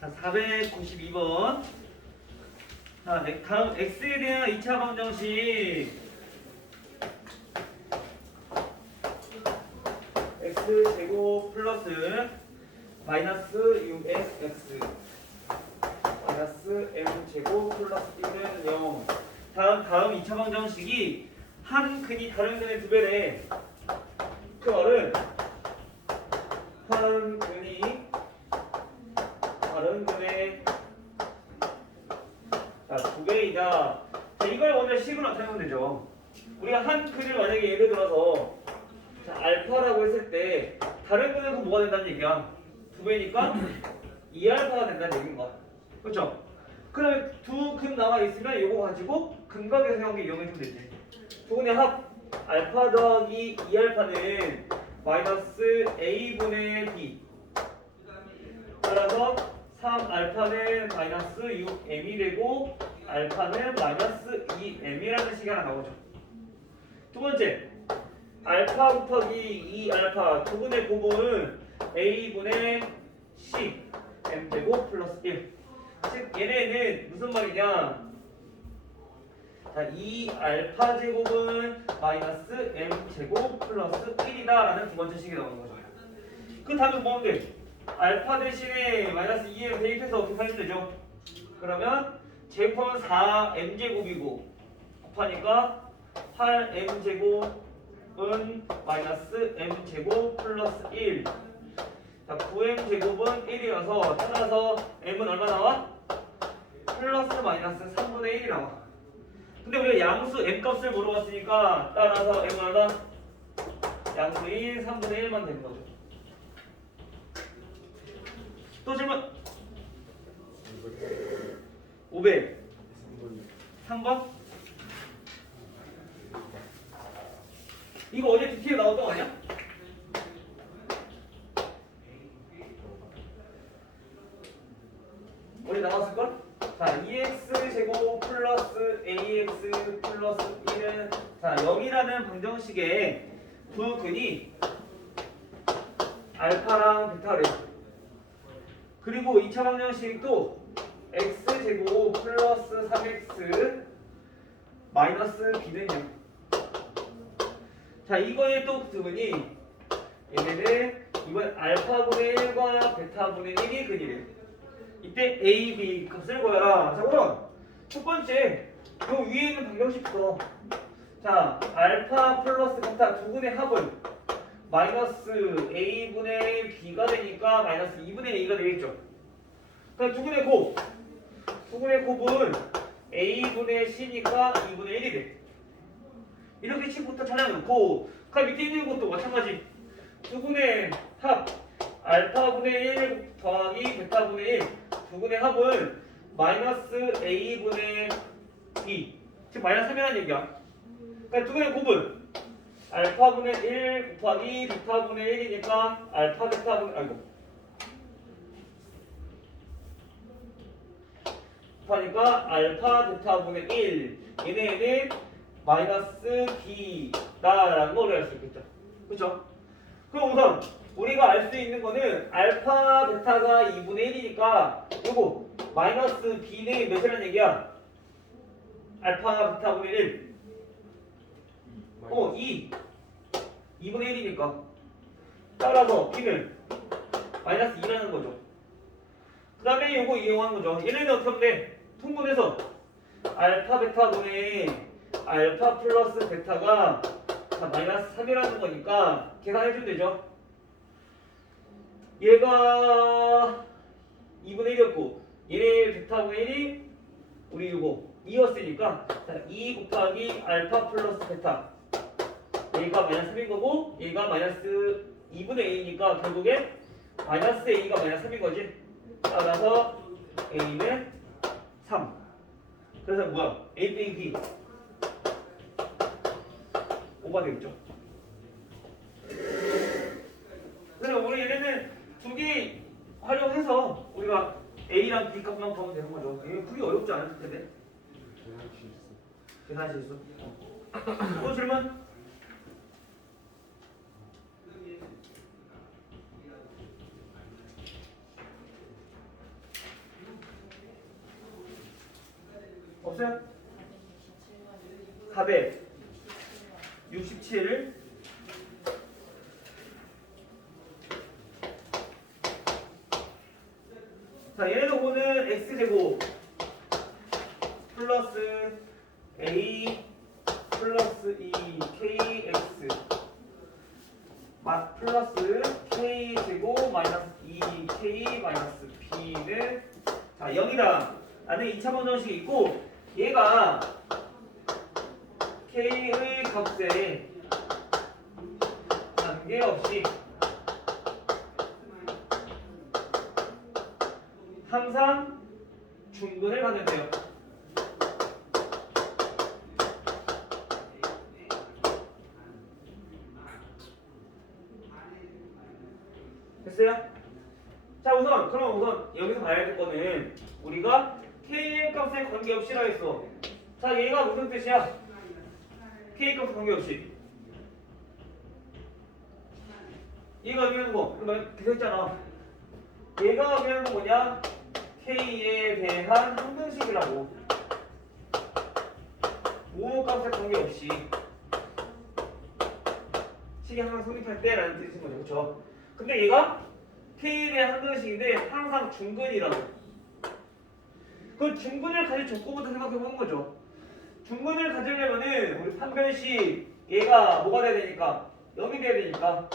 자, 492번. 자, 다음 x에 대한 2차 방정식. x제곱 플러스 마이너스 6x 마이너스 m제곱 플러스 1은 0. 다음 2차 방정식이 한 근이 다른 근의 두 배래. 그 말은 한 근이 다른 근의 두 배이다. 자, 이걸 먼저 식으로 나타내면 되죠. 우리가 한 근을 만약에 예를 들어서 알파라고 했을 때 다른 근은 그럼 뭐가 된다는 얘기야? 두 배니까 2알파가 된다는 얘기인 거야. 그렇죠? 그러면 두 근 나와 있으면 이거 가지고 근각에서 한 개 이용해주면 되지. 두 근의 합 알파 더하기 2알파는 마이너스 a분의 b. 따라서 3알파는 마이너스 6m이 되고 알파는 마이너스 2m이라는 식이 하나 나오죠. 두 번째, 알파 곱하기 2알파 두 분의 곱은 a분의 c m제곱 플러스 1. 즉 얘네는 무슨 말이냐? 자, 2알파 제곱은 마이너스 m제곱 플러스 1이다 라는 두 번째 식이 나오는 거죠. 그 다음에 뭔데? 알파 대신에 마이너스 2m 대입해서 어떻게 하면 되죠? 그러면 제곱하면 4m제곱이고 곱하니까 8m제곱은 마이너스 m제곱 플러스 1. 자, 9m제곱은 1이어서 따라서 m은 얼마 나와? 플러스 마이너스 3분의 1이 나와. 근데 우리가 양수 m값을 물어봤으니까 따라서 m은 얼마? 양수인 3분의 1만 되는 거죠. 또 질문. 500. 3번. 이거 어제 DT에 나왔던 거 아니야? 어제 나왔을걸? 자, 2x제곱 플러스 ax 플러스 1은 자 0이라는 방정식의 두 근이 알파랑 베타래. 그리고 2차 방정식도 x제곱 플러스 3x 마이너스 b는 0. 자, 이거의 또 두 근이 얘네는 이번 알파분의 1과 베타분의 1이 근이래. 이때 a, b 값을 구해라. 자, 그럼 첫 번째 요 위에 있는 방정식부터 자, 알파 플러스 베타 두 근의 합은 마이너스 a분의 b가 되니까 마이너스 2분의 a가 되겠죠. 그럼 두 근의 곱, 두 근의 곱은 a분의 c니까 2분의 1이 돼. 이렇게 식부터 찾아놓고 그 밑에 있는 것도 마찬가지. 두 근의 합 알파분의 1 더하기 베타분의 1 두 근의 합은 마이너스 a분의 b 즉 마이너스 3이라는 얘기야. 그러니까 두 근의 곱은 알파분의 1 곱하기 베타분의 1이니까 알파 베타분의 곱하니까 알파 베타분의 1 얘네는 마이너스 b다라는 걸 알 수 있겠죠. 그렇죠? 그럼 우선 우리가 알 수 있는 거는 알파 베타가 2분의 1이니까 요거 마이너스 b는 몇이라는 얘기야? 알파 베타분의 1 2 2분의 1이니까 따라서 b는 마이너스 2라는 거죠. 그 다음에 요거 이용하는 거죠. 얘네는 어떻게 하면 돼? 통분해서 알파 베타분의 알파 플러스 베타가 마이너스 3이라는 거니까 계산해주면 되죠. 얘가 2분의 1이었고 얘네 베타분의 1이 우리 이거 2였으니까 2 곱하기 알파 플러스 베타 얘가 마이너스 3인 거고 얘가 마이너스 2분의 a니까 결국에 마이너스 a가 마이너스 3인 거지. 따라서 a는 3. 그래서 뭐야? a 빼기 b 5가 되겠죠. 그래서 우리 얘네는 두 개 활용해서 우리가 a랑 b 값만 구하면 되는 거죠. 이게 그게 어렵지 않을 텐데. 계산 실수. 또 질문? 없어요? 467. 자, 얘네도 보는 x제곱 플러스 a 플러스 2kx 플러스 k제곱 마이너스 2k 마이너스 b는 자 0이다 라는 2차 방정식이 있고 얘가 k의 값에 관계없이 항상 중근을 갖는데요. 됐어요? 자 그럼 여기서 봐야 될 거는 우리가 k의 값에 관계없이라 했어. 자 얘가 무슨 뜻이야? k의 값에 관계없이 얘가 의미하는 거 그거 했잖아. 얘가 의미하는 거 뭐냐? k에 대한 항등식이라고. 모호 값에 관계없이 식이 항상 성립할 때라는 뜻인 거죠. 그렇죠? 근데 얘가 k에 대한 항등식인데 항상 중근이라고. 그 중근을 가질 조건부터 생각해보는 거죠. 중근을 가지려면은 우리 판별식 얘가 뭐가 돼야 되니까 0이 돼야 되니까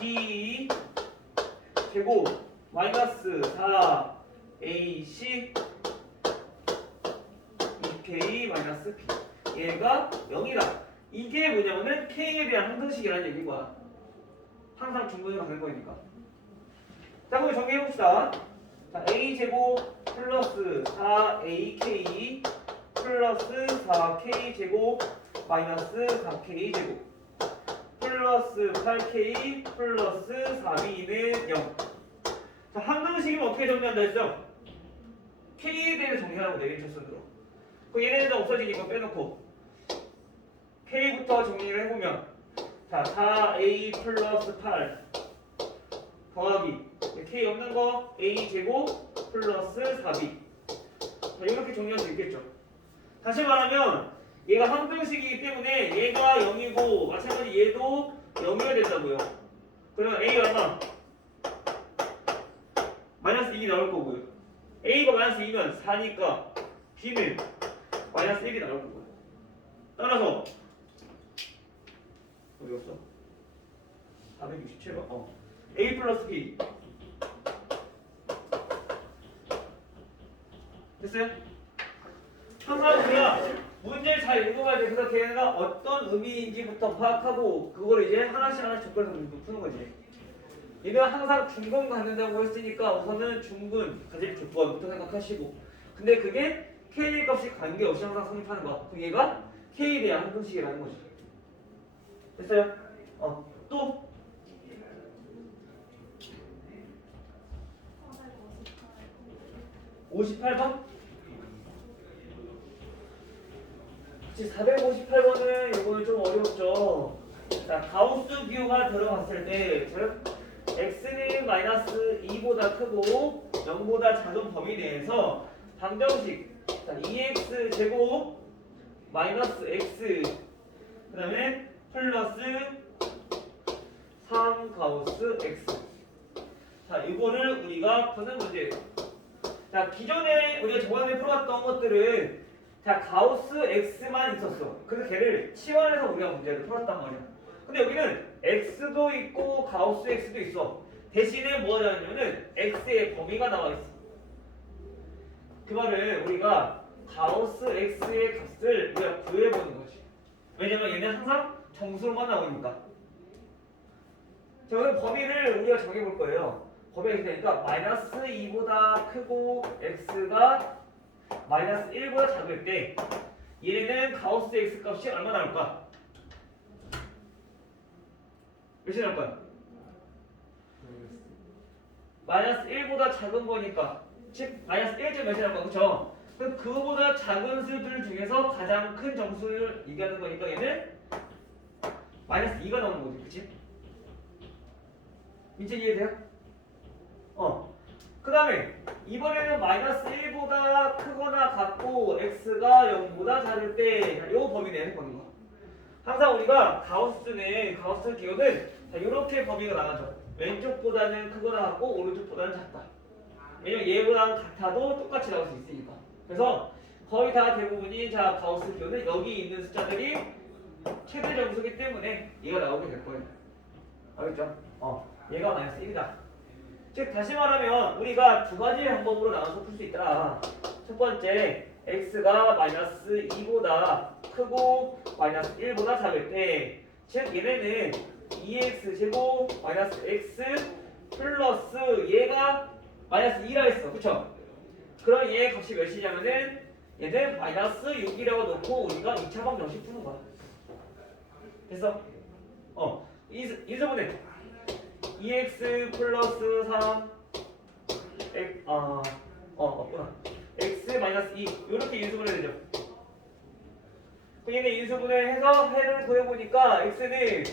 b 제곱 마이너스 4ac 2k 마이너스 b 얘가 0이다. 이게 뭐냐면은 k에 대한 항등식이라는 얘기인 거야. 항상 중근을 가질 거니까. 자 그럼 정리해봅시다. 자 a제곱 플러스 4ak 플러스 4k 제곱 마이너스 4k 제곱 플러스 8k 플러스 4b는 0. 자 항등식이면 어떻게 정리한다 했죠? k에 대해 정리하라고 내린 첫순으로. 그 얘네들 없어지니까 빼놓고 k부터 정리를 해보면 자 4a 플러스 8 더하기 k 없는 거 a 제곱 플러스 4b. 자, 이렇게 정리할 수 있겠죠. 다시 말하면 얘가 항등식이기 때문에 얘가 0이고 마찬가지 얘도 0이어야 된다고요. 그러면 a 얼마? 마이너스 2이 나올 거고요. a가 마이너스 2면 4니까 b는 마이너스 1이 나올 거고요. 따라서 어디 갔어? 467번 a 플러스 b 됐어요? 항상 우리가 문제를 잘 읽어봐야 돼. 그래서 걔네가 어떤 의미인지부터 파악하고 그걸 이제 하나씩 접근해서 푸는 거지. 얘는 항상 중근 갖는다고 했으니까 우선은 중근 가질 조건부터 생각하시고 근데 그게 k 값이 관계없이 항상 성립하는 거. 그럼 얘가 k에 대한 항등식이라는 거지. 됐어요? 또 58번? 458번은 이거는 좀 어렵죠. 자, 가우스 비호가 들어갔을 때, 즉 x는 마이너스 2보다 크고 0보다 작은 범위 내에서 방정식 자, 2x 제곱 마이너스 x 그 다음에 플러스 3 가우스 x. 자, 이거를 우리가 푸는 문제예요. 자, 기존에 우리가 저번에 풀어왔던 것들은 자, 가우스 x만 있었어. 그래서 걔를 치환해서 우리가 문제를 풀었단 말이야. 근데 여기는 x도 있고 가우스 x도 있어. 대신에 뭐가 나왔냐면은 x의 범위가 나와 있어. 그 말은 우리가 가우스 x의 값을 우리가 구해보는 거지. 왜냐면 얘는 항상 정수로만 나오니까. 자, 오늘 범위를 우리가 정해볼 거예요. 범위가 이렇게 되니까 마이너스 2보다 크고 x가 마이너스 1보다 작을 때 얘는 가우스 x 값이 얼마 나올까? 몇이 나올 거야? 마이너스 1보다 작은 거니까 즉 마이너스 1점 몇이 나올 거야? 그쵸? 그럼 그거보다 작은 수들 중에서 가장 큰 정수를 얘기하는 거니까 얘는 마이너스 2가 나오는 거지. 그치? 이제 이해돼요? 그 다음에 이번에는 마이너스 1보다 크거나 같고 x가 0보다 작을 때 이 범위 내는 거는 항상 우리가 가우스 기호는 이렇게 범위가 나가죠. 왼쪽보다는 크거나 같고 오른쪽보다는 작다. 왜냐면 얘보다는 같아도 똑같이 나올 수 있으니까. 그래서 거의 다 대부분이 가우스 기호는 여기 있는 숫자들이 최대 정수기 때문에 얘가 나오게 될 거예요. 알겠죠? 얘가 마이너스 1이다. 즉 다시 말하면 우리가 두 가지 방법으로 나눠서 풀 수 있다. 첫 번째, x가 마이너스 2보다 크고 마이너스 1보다 작을 때, 즉 얘네는 2x 제곱 마이너스 x 플러스 얘가 마이너스 2라 했어. 그쵸? 그럼 얘의 값이 몇이냐면은 얘는 마이너스 6이라고 놓고 우리가 2차 방정식 푸는 거야. 됐어? 인수분해 2x 플러스 3 없구나. x 마이너스 2 이렇게 인수분해 되죠. 얘네 인수분해해서 해를 구해보니까 x는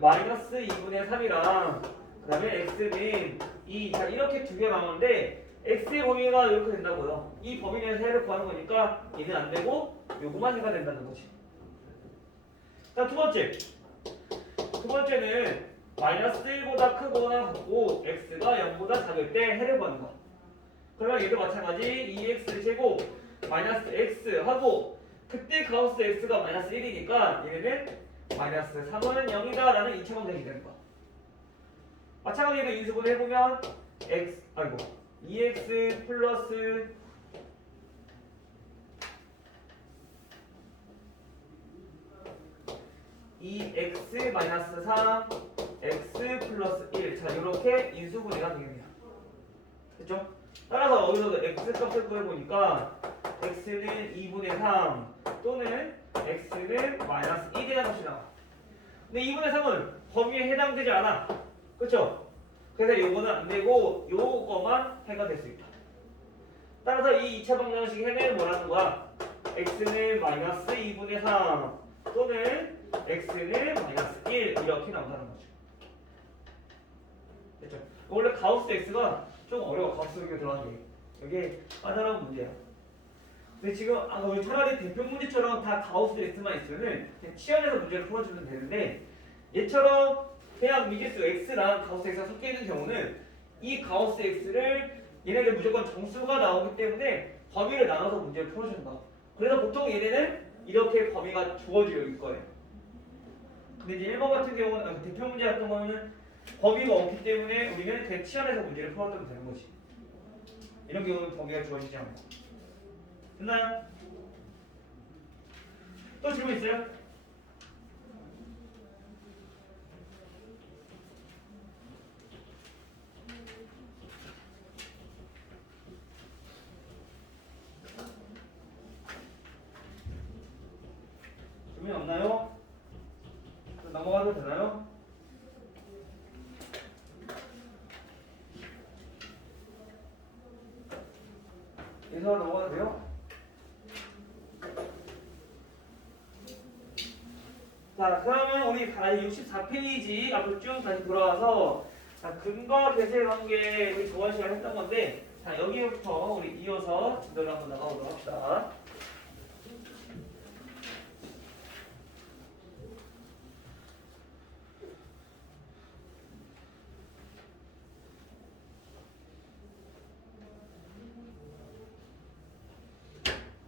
마이너스 2분의 3이랑 그 다음에 x는 2. 자 이렇게 두 개 나오는데 x의 범위가 이렇게 된다고요. 이 범위 내에서 해를 구하는 거니까 얘는 안 되고 요거만 해가 된다는 거지. 자 두 번째는 마이너스 1보다 크거나 같고 x가 0보다 작을 때 해를 구하는 거. 그러면 얘도 마찬가지 2x 제곱 마이너스 x 하고 그때 가우스 x가 마이너스 1이니까 얘는 마이너스 3은 0이다 라는 2차 방정식이 되는 거야. 마찬가지로 인수분해 해보면 2x 플러스 2x 마이너스 3 x 플러스 1. 자 이렇게 인수분해가 되겠네요. 됐죠? 따라서 여기서도 x 값을 구해보니까 x는 2분의 3 또는 x는 마이너스 1이라는 값이 나와. 근데 2분의 3은 범위에 해당되지 않아. 그쵸? 그래서 요거는 안 되고 요거만 해가 될 수 있다. 따라서 이 2차 방정식 해는 뭐라는 거야? x는 마이너스 2분의 3 또는 x는 마이너스 1 이렇게 나온다는 거죠. 됐죠? 원래 가우스 x가 좀 어려워. 가우스 기호 들어가는 게. 이게 까다로운 문제야. 근데 지금 우리 차라리 대표 문제처럼 다 가우스 x만 있으면은 그냥 치환해서 문제를 풀어주면 되는데 얘처럼 그냥 미지수 x랑 가우스 x가 섞여 있는 경우는 이 가우스 x를 얘네들 무조건 정수가 나오기 때문에 범위를 나눠서 문제를 풀어준다. 그래서 보통 얘네는 이렇게 범위가 주어져 있을 거예요. 근데 이제 1번 같은 경우는 대표 문제 같은 경우는 범위가 없기 때문에 우리는 대치환해서 문제를 풀어주면 되는 거지. 이런 경우는 범위가 주어지지 않고. 됐나요? 또 질문 있어요? 질문 없나요? 넘어가도 되나요? 여기서 넘어가도 돼요? 자, 그러면 우리 64페이지 앞으로 쭉 다시 돌아와서 근거 계세 관계 우리 저번 시간에 했던 건데 자, 여기부터 우리 이어서 지도를 한번 나가보도록 합시다.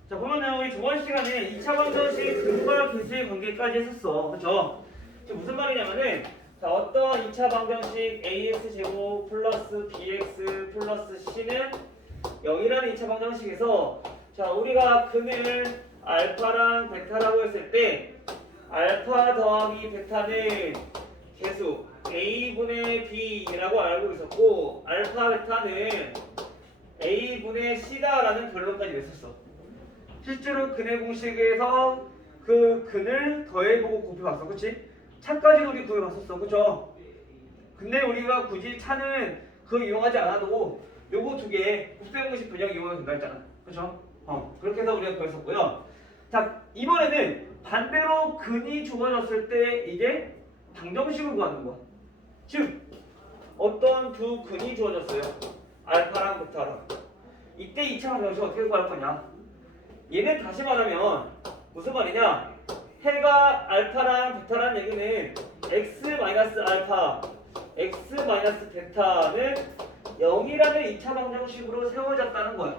자, 보면은 우리 저번 시간에 2차 방정식 근거와 계수의 관계까지 했었어. 그쵸? 지금 무슨 말이냐면은 자, 어떤 2차 방정식 ax 제곱 플러스 bx 플러스 c는 0이라는 2차 방정식에서 자, 우리가 근을 알파랑 베타라고 했을 때 알파 더하기 베타는 계수 a분의 b라고 알고 있었고 알파 베타는 a분의 c다라는 결론까지 냈었어. 실제로 근의 공식에서 그 근을 더해보고 곱해봤어. 그치? 차까지도 우리 구해봤었어. 그쵸? 근데 우리가 굳이 차는 그거 이용하지 않아도 요거 두 개 곱셈 공식 그냥 이용하면 된다 했잖아. 그쵸? 그렇게 해서 우리가 구했었고요. 자, 이번에는 반대로 근이 주어졌을 때 이제 방정식을 구하는 거야. 즉 어떤 두 근이 주어졌어요. 알파랑 베타랑. 이때 2차 방정식 어떻게 구할 거냐? 얘는 다시 말하면 무슨 말이냐? 해가 알파랑 베타라는 얘기는 x 알파, x 베타는 0이라는 2차 방정식으로 세워졌다는 거야.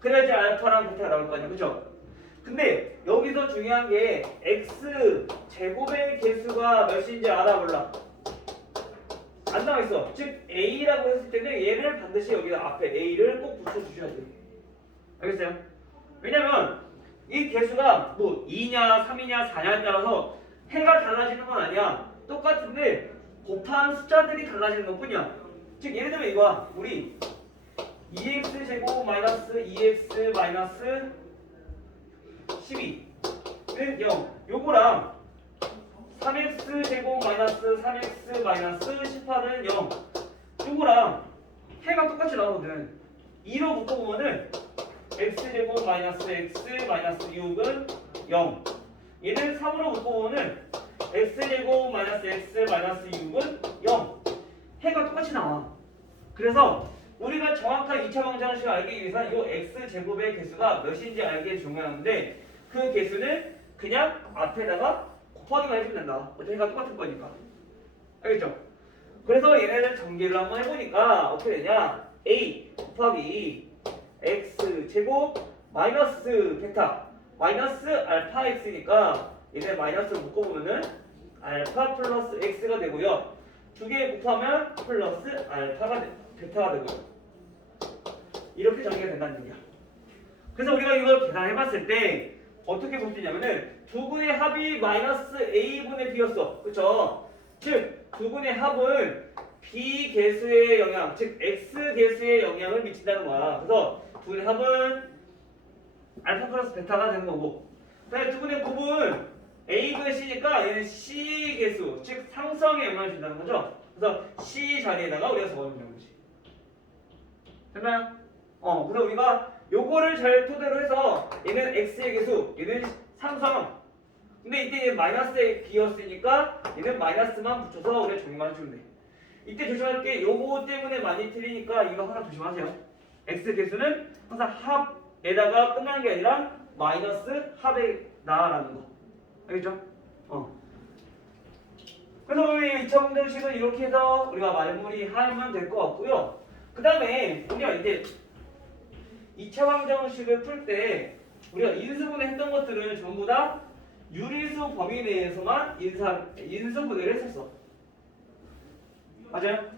그래야지 알파랑 베타가 나올 거 아니야, 그죠? 근데 여기서 중요한 게 x 제곱의 개수가 몇인지 알아 몰라? 안 나와 있어. 즉 a라고 했을 때는 얘를 반드시 여기 앞에 a를 꼭 붙여주셔야 돼. 알겠어요? 왜냐면 이 개수가 뭐 2냐 3이냐 4냐에 따라서 해가 달라지는 건 아니야. 똑같은데 곱한 숫자들이 달라지는 것뿐이야. 즉 예를 들면 이거야. 우리 2x 제곱 마이너스 2x 마이너스 12는 0. 요거랑 3x 제곱 마이너스 3x 마이너스 18은 0. 요거랑 해가 똑같이 나오거든. 2로 묶어보면은 x 제곱 마이너스 x 마이너스 6은 0. 얘는 3으로 묶어보면은 x 제곱 마이너스 x 마이너스 6은 0. 해가 똑같이 나와. 그래서 우리가 정확한 2차 방정식을 알기 위해서 이 x 제곱의 개수가 몇인지 알기 중요한데 그 개수는 그냥 앞에다가 곱하기만 해주면 된다. 어차피 해가 똑같은 거니까. 알겠죠? 그래서 얘네들 전개를 한번 해보니까 어떻게 되냐? a 곱하기 x 제곱 마이너스 베타 마이너스 알파 x니까 얘네 마이너스 묶어보면은 알파 플러스 x가 되고요. 두 개 곱하면 플러스 알파가 베타가 되고요. 이렇게 전개가 된다는 얘기야. 그래서 우리가 이걸 계산해봤을 때 어떻게 볼 수 있냐면은 두 분의 합이 마이너스 a분의 b였어. 그쵸? 즉 두 분의 합은 b 개수의 영향, 즉 x 개수의 영향을 미친다는 거야. 그래서 두 분의 합은 알파 플러스 베타가 되는 거고, 그다음에 두 분의 곱은 a분의 c니까 얘는 c 개수, 즉 상성에 영향을 준다는 거죠. 그래서 c 자리에다가 우리가 적어주는 거지. 됐나요? 그래서 우리가 요거를 잘 토대로 해서 얘는 x의 개수, 얘는 상성. 근데 이때 얘는 마이너스의 b였으니까 얘는 마이너스만 붙여서 우리가 정리만 해주면 돼. 이때 조심할 게 요거 때문에 많이 틀리니까 이거 항상 조심하세요. x 개수는 항상 합에다가 끝나는 게 아니라 마이너스 합에 나라는 거. 알겠죠? 그래서 우리 2차 방정식은 이렇게 해서 우리가 마무리하면 될 것 같고요. 그 다음에 우리가 이제 2차 방정식을 풀 때 우리가 인수분해 했던 것들은 전부 다 유리수 범위 내에서만 인수분해를 했었어. 맞아요?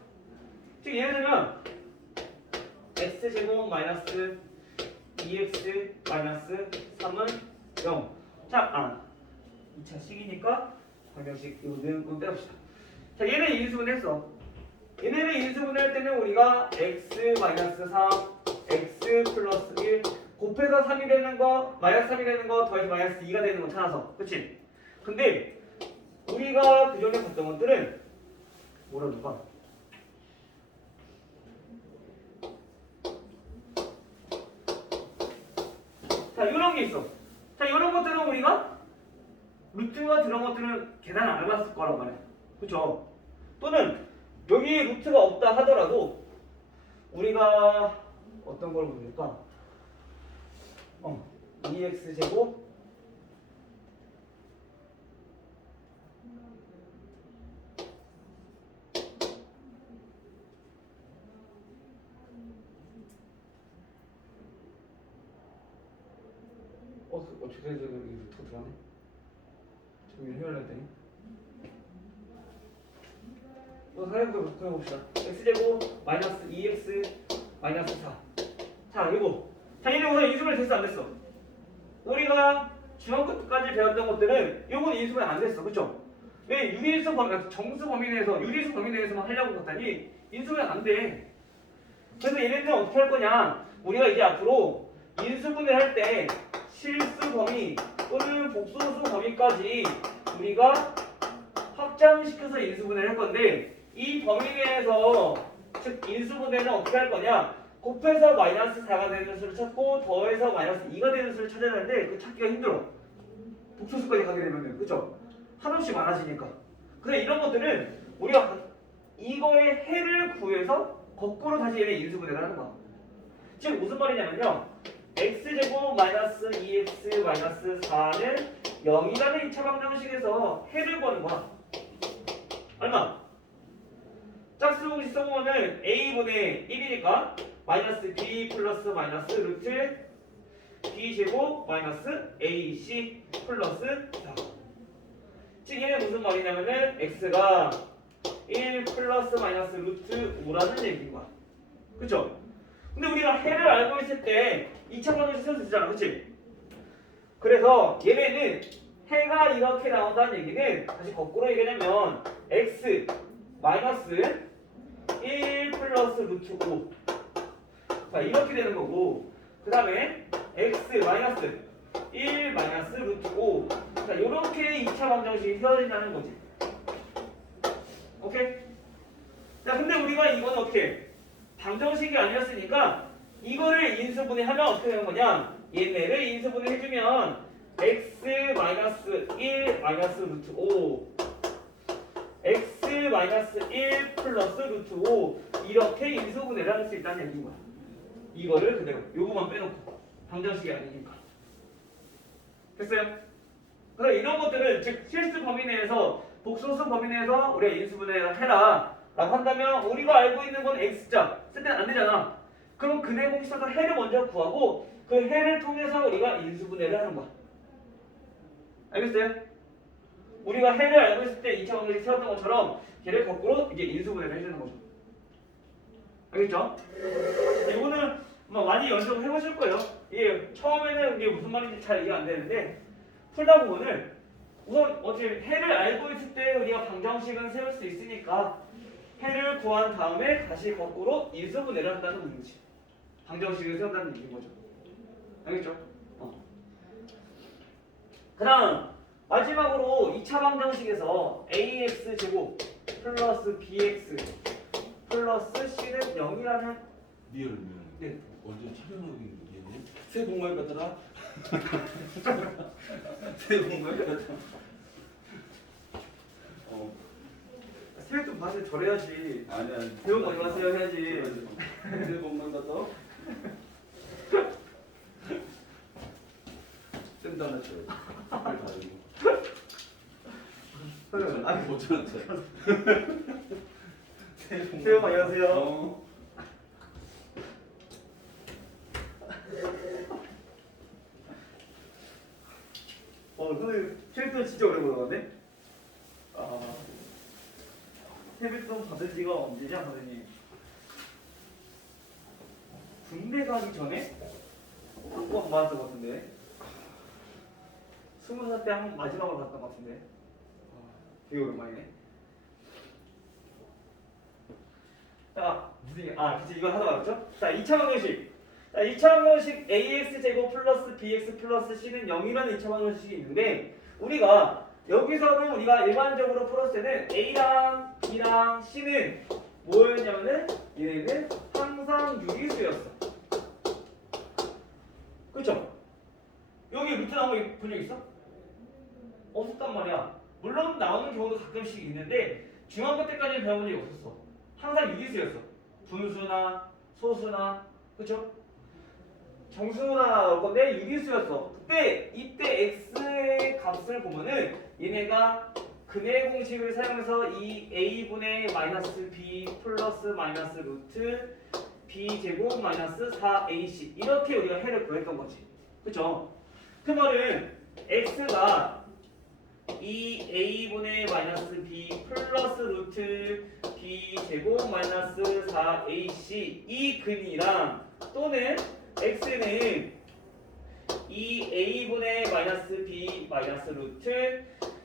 즉 예를 들면 x제곱 마이너스 2x 마이너스 3은 0. 자, 2차 식이니까 방정식 이거는 빼봅시다. 자, 얘네 인수분해했어. 얘네를 인수분해할 때는 우리가 x 마이너스 3, x 플러스 1 곱해서 3이 되는 거, 마이너스 3이 되는 거, 더해서 마이너스 2가 되는 거 찾아서. 그치? 근데 우리가 그 전에 봤던 것들은 뭐라 그럴까? 자, 이런 게 있어. 자, 이런 것들은 우리가 루트가 들어간 것들은 계산 안 해봤을 거란 말이야. 그쵸? 또는 여기에 루트가 없다 하더라도 우리가 어떤 걸 보니까 2x 제곱 어떻게 해서 여기 루트가 들어가네? 지금 해열을 했더니 이거 사용해봅시다. x제곱 마이너스 2x 마이너스 4. 자, 이거 당연히 우선 인수분해 됐어 안 됐어? 우리가 중학교 때까지 배웠던 것들은 이건 인수분해 안 됐어. 그쵸? 왜 유리수 범위, 정수 범위 내에서 유리수 범위 내에서만 하려고 했더니 인수분해 안 돼. 그래서 얘네들은 어떻게 할 거냐? 우리가 이제 앞으로 인수분해 할 때 실수 범위 또는 복소수 범위까지 우리가 확장시켜서 인수분해를 할 건데 이 범위 내에서 즉 인수분해는 어떻게 할 거냐? 곱해서 마이너스 4가 되는 수를 찾고 더해서 마이너스 2가 되는 수를 찾아야 하는데 그 찾기가 힘들어. 복소수까지 가게 되면은. 그쵸? 한없이 많아지니까. 그래서 이런 것들은 우리가 이거의 해를 구해서 거꾸로 다시 얘네 인수분해를 하는 거야. 즉 무슨 말이냐면요. x제곱 마이너스 2x 마이너스 4는 0이라는 2차 방정식에서 해를 구하는 거야. 얼마? 짝수 공식 써보면은 a분의 1이니까 마이너스 b 플러스 마이너스 루트 b제곱 마이너스 ac 플러스 4. 즉 얘는 무슨 말이냐면은 x가 1 플러스 마이너스 루트 5라는 얘기인 거야. 그쵸? 근데 우리가 해를 알고 있을 때 2차 방정식 쓸 수 있잖아. 그치? 그래서 얘네는 해가 이렇게 나온다는 얘기는 다시 거꾸로 얘기하면 x 마이너스 1 플러스 루트 5. 자, 이렇게 되는 거고, 그 다음에 x 마이너스 1 마이너스 루트 5. 자, 이렇게 2차 방정식이 세워진다는 거지. 오케이? 자, 근데 우리가 이건 어떻게? 방정식이 아니었으니까 이거를 인수분해하면 어떻게 되는 거냐? 얘네를 인수분해 해주면 x 마이너스 1 마이너스 루트 5 x 마이너스 1 플러스 루트 5 이렇게 인수분해를 할 수 있다는 얘기인 거야. 이거를 그대로 요거만 빼놓고 방정식이 아니니까. 됐어요? 그래서 이런 것들은 즉 실수 범위 내에서 복소수 범위 내에서 우리가 인수분해를 해라 라고 한다면 우리가 알고 있는 건 x자 쓸 때는 안 되잖아. 그럼 근해 공식 써서 해를 먼저 구하고 그 해를 통해서 우리가 인수분해를 하는 거야. 알겠어요? 우리가 해를 알고 있을 때 2차 방정식 세웠던 것처럼 걔를 거꾸로 이제 인수분해를 해주는 거죠. 알겠죠? 이거는 많이 연습을 해보실 거예요. 이게 처음에는 이게 무슨 말인지 잘 이해 안 되는데 풀다 보면은 우선 어차피 해를 알고 있을 때 우리가 방정식은 세울 수 있으니까 해를 구한 다음에 다시 거꾸로 인수분해를 한다는 의미지. 방정식을 세운다는 얘기인 거죠. 알겠죠? 그 다음 마지막으로 2차 방정식에서 ax 제곱 플러스 bx 플러스 c는 0이라는 미안. 네. 언제 촬영하고 있는데 새해 복 많이 받아라. 새해 복 많이 받아라. 새해 좀 받을 절해야지. 아니야. 새해 복 많이 받으세요 해야지. 새해 복 많이 받아. 쌤도 하나 줘요. 빨리 받으고. 아니 5,000원짜리. 새해 복 많이 받으세요. 선생님 캐릭터 진짜 오래 보러갔네. 세뱃돈 받은 지가 언제냐 선생님? 군대 가기 전에 한번 받았던 것 같은데 20살 때 한 마지막으로 받았던 것 같은데 되게 오랜만이네. 자 무슨 그치 이거 하다 말았죠? 자 2차 방정식. 자 2차 방정식 ax 제곱 플러스 bx 플러스 c는 0이라는 2차 방정식이 있는데 우리가 여기서는 우리가 일반적으로 풀었을 때는 a랑 b랑 c는 뭐였냐면은 얘네는 항상 유리수였어. 그쵸? 여기 루트 나온 거 본 적 있어? 없었단 말이야. 물론 나오는 경우도 가끔씩 있는데 중학교 때까지는 배워본 적이 없었어. 항상 유리수였어. 분수나 소수나 그쵸? 정수나 나올 건데 유리수였어. 이때 x의 값을 보면은 얘네가 근해 공식을 사용해서 이 a분의 마이너스 b 플러스 마이너스 루트 b 제곱 마이너스 4ac 이렇게 우리가 해를 구했던 거지. 그쵸? 그 말은 x가 이 a분의 마이너스 b 플러스 루트 b 제곱 마이너스 4ac 이 근이랑 또는 x는 이 a분의 마이너스 b 마이너스 루트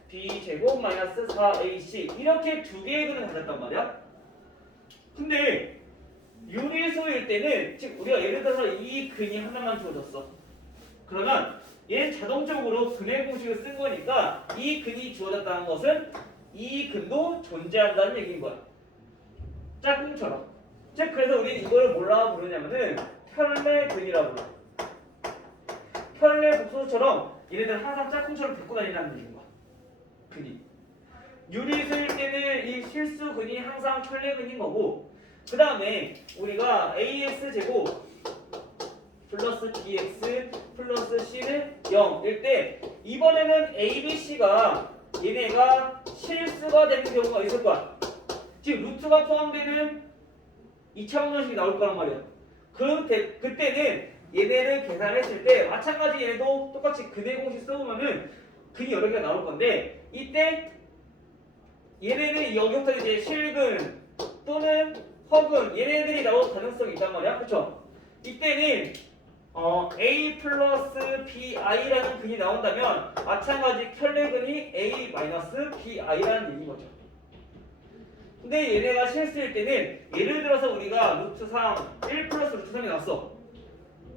b 제곱 마이너스 4ac 이렇게 두 개의 근을 가졌단 말이야. 근데 유리수일 때는 즉 우리가 예를 들어서 이 근이 하나만 주어졌어. 그러면 얘는 자동적으로 근의 공식을 쓴 거니까 이 근이 주어졌다는 것은 이 근도 존재한다는 얘기인 거야. 짝꿍처럼. 즉 그래서 우리는 이걸 뭐라고 부르냐면은 편례근이라고 불러. 편례 복소처럼 얘네들 항상 짝꿍처럼 붙고 다니는 얘기인 거야. 근이. 유리수일 때는 이 실수근이 항상 켤레근인 거고, 그 다음에 우리가 ax 제곱 플러스 bx 플러스 c는 0일 때 이번에는 a, b, c가 얘네가 실수가 되는 경우가 있을 거야. 지금 루트가 포함되는 2차 방정식이 나올 거란 말이야. 그때는 얘네를 계산했을 때 마찬가지 얘도 똑같이 근의 공식 써보면은 근이 여러 개가 나올 건데, 이때 얘네는 여기부터 이제 실근 또는 허근 얘네들이 나올 가능성이 있단 말이야. 그쵸? 이때는 a 플러스 bi라는 근이 나온다면 마찬가지 켤레근이 a 마이너스 bi라는 얘기인 거죠. 근데 얘네가 실수일 때는 예를 들어서 우리가 루트 3, 1 플러스 루트 3이 나왔어.